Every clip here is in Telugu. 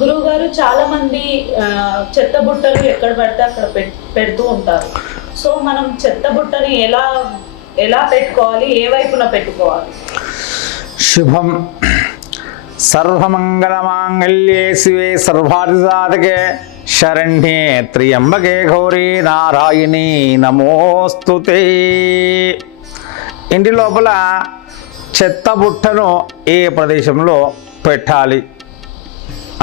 గురువు గారు చాలా మంది చెత్త బుట్టలు ఎక్కడ పడితే అక్కడ పెడుతూ ఉంటారు. సో మనం చెత్త బుట్టని ఎలా ఎలా పెట్టుకోవాలి? ఏ వైపున పెట్టుకోవాలి? శుభం. సర్వమంగళమాంగళ్యే శివే సర్వాధిసాధకే శరణ్యే త్రియంబకే గౌరీ నారాయణి నమోస్తుతే ఇంటి లోపల చెత్త బుట్టను ఏ ప్రదేశంలో పెట్టాలి?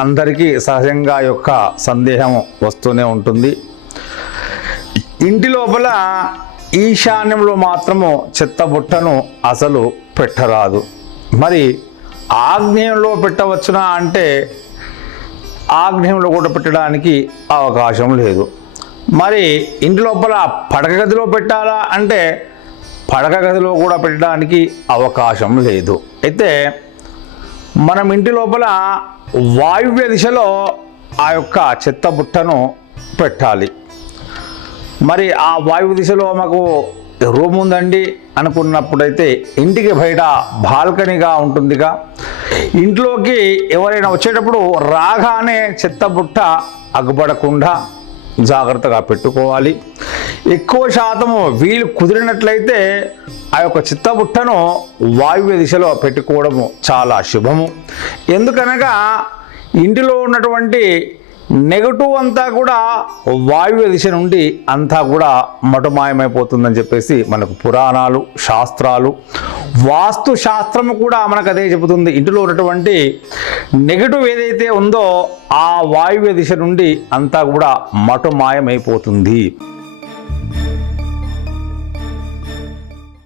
అందరికీ సహజంగా యొక్క సందేహం వస్తూనే ఉంటుంది. ఇంటి లోపల ఈశాన్యంలో మాత్రము చెత్త బుట్టను అసలు పెట్టరాదు. మరి ఆగ్నేయంలో పెట్టవచ్చునా అంటే ఆగ్నేయంలో కూడా పెట్టడానికి అవకాశం లేదు. మరి ఇంటి లోపల పడక గదిలో పెట్టాలా అంటే పడక గదిలో కూడా పెట్టడానికి అవకాశం లేదు. అయితే మనం ఇంటి లోపల వాయువ్య దిశలో ఆ యొక్క చెత్త బుట్టను పెట్టాలి. మరి ఆ వాయువు దిశలో మాకు రూమ్ ఉందండి అనుకున్నప్పుడైతే ఇంటికి బయట బాల్కనీగా ఉంటుందిగా. ఇంట్లోకి ఎవరైనా వచ్చేటప్పుడు రాగానే చెత్త బుట్ట అగ్గుపడకుండా జాగ్రత్తగా పెట్టుకోవాలి. ఎక్కువ శాతము వీలు కుదిరినట్లయితే ఆ యొక్క చిత్తబుట్టను వాయువ్య దిశలో పెట్టుకోవడము చాలా శుభము. ఎందుకనగా ఇంటిలో ఉన్నటువంటి నెగటివ్ అంతా కూడా వాయువ్య దిశ నుండి అంతా కూడా మటుమాయమైపోతుందని చెప్పేసి మనకు పురాణాలు శాస్త్రాలు వాస్తు శాస్త్రము కూడా మనకు అదే చెబుతుంది. ఇంటిలో ఉన్నటువంటి నెగటివ్ ఏదైతే ఉందో ఆ వాయువ్య దిశ నుండి అంతా కూడా మటుమాయమైపోతుంది.